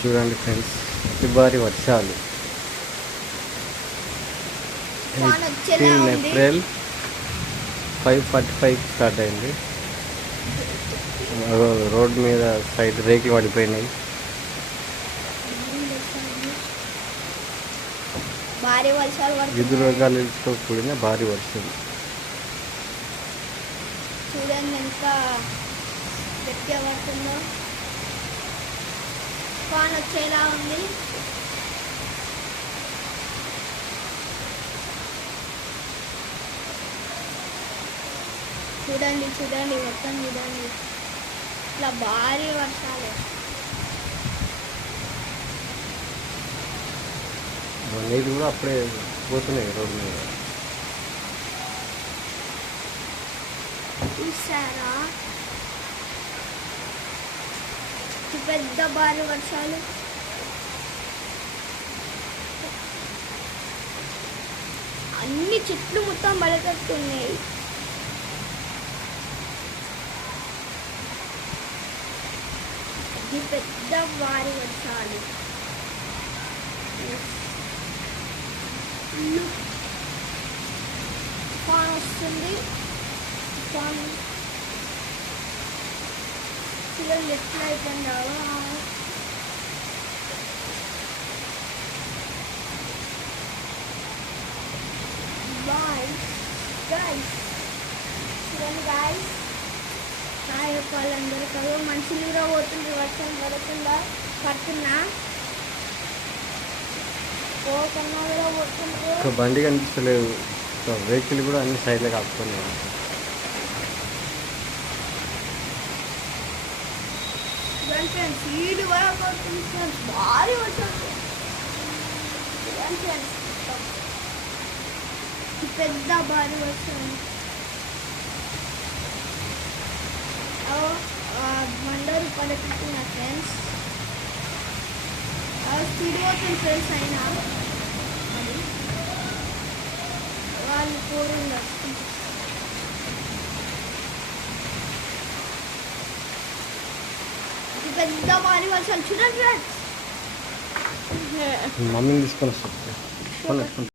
చూడండి ఫ్రెండ్స్, అతి భారీ వర్షాలు. 18 ఏప్రిల్ 5:45 స్టార్ట్ అయింది. రోడ్ మీద సైడ్ రేకులు పడిపోయినాయి. భారీ వర్షాలు ఎదురుగాలితో కూడిన భారీ వర్షం. చూడండి ఎంత గట్టిగా పడుతుందో. వాన వచ్చేలా ఉంది. చూడండి చూడండి మొత్తం చూడండి, ఇట్లా భారీ వర్షాలు. నీళ్ళు కూడా అప్పుడే పోతున్నాయి రోడ్డు మీద. చూసారా పెద్ద భారీ వర్షాలు. అన్ని చెట్లు మొత్తం బలకట్టున్నాయి. ఇది పెద్ద భారీ వర్షాలు. తుఫాన్ వస్తుంది. తుఫాన్ పిల్లలు ఎట్లా అయిపోయిందో. చూడండి గాయస్, హాయ్ వాళ్ళందరూ కదా. మనుషులు కూడా పోతుంది వర్షం పడుతుందా పడుతున్నా పోతున్నా కూడా పోతుంది. ఒక బండి కనిపిస్తలేదు, వెహికల్ కూడా అన్ని సైడ్లో కాపుతున్నాయి. స్పీడ్ కూడా పడుతుంది ఫ్రెండ్స్, భారీ వర్షం. పెద్ద భారీ వర్షం. మండరు పడుతున్నా ఫ్రెండ్స్. స్పీడ్ పోతుంది ఫ్రెండ్స్. అయినా వాళ్ళు కూరలు వస్తుంది. పెద్ద భారీ వర్షాలు చూడండి ఫ్రెండ్స్. మమ్మీని తీసుకొని వస్తుంది.